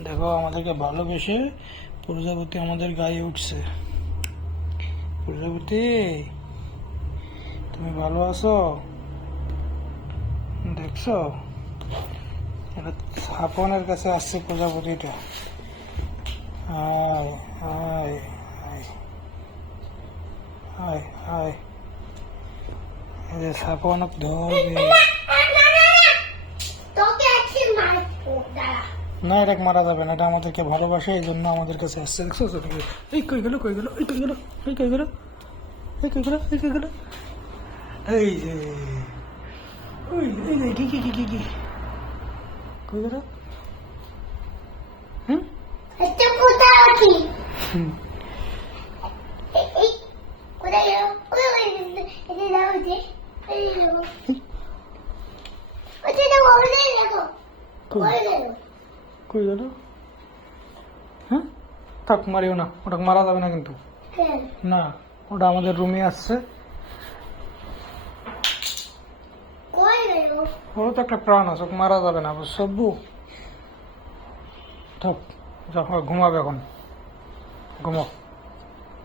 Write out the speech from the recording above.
দেখো আমাদেরকে ভালোবেসে প্রজাপতি আমাদের গায়ে উঠছে। প্রজাপতি, তুমি ভালো আছো? দেখছো, এটা ছাপনের কাছে আসছে প্রজাপতিটা। আয় আয় আয় আয় আয়, এই যে ছাপনক ধরবে না, এটা মারা যাবে না, এটা আমাদেরকে ভালোবাসে, এই জন্য আমাদের কাছে আসছে। দেখছো, এই কই গেল, কই গেল, এই কই গেল, এই কই গেল, এই কই গেল, এই কই গেল, এই যে ওই এই যে কি কি কি কি কি কই গেল? হুম, কই গেল? হ্যাঁ, থাক, মারিও না, ওটা মারা যাবে না কিন্তু। না, ওটা আমাদের রুমে আসছে। ও তো একটা প্রাণ আছে, ওকে মারা যাবে না, সব্বু। থাক, যখন ঘুমাবে এখন ঘুমাও।